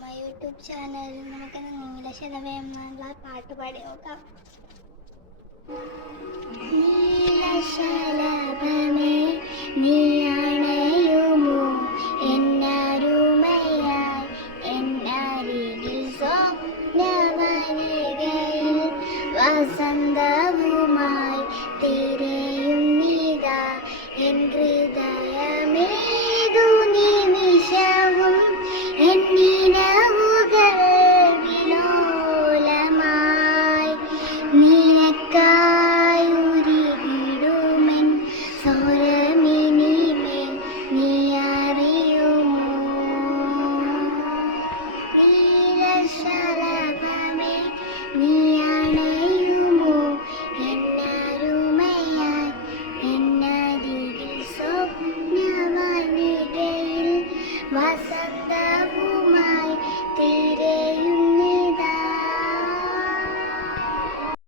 My YouTube channel. നമുക്കിന്ന് നീലശലഭം എന്നുള്ള പാട്ട് പാടി നോക്കാം. നീലശലഭമേ നീയണയുമോ എന്നരുമയായി എന്നരികിൽ സ്വപ്നവനികയിൽ വസന്തവുമായി തിരയും നീതാ എൻ ഹൃദയമേതു നിമിഷവും എന്നിനവുകൾ വിലോലമായി നിനക്കായി ഉരുകിടുമെൻ സ്വരമിനിമേൽ നീ അറിയുമോ? നീലശലഭമേ നീയണയുമോ എന്നരുമയായി എന്നരികിൽ സ്വപ്നവനികയിൽ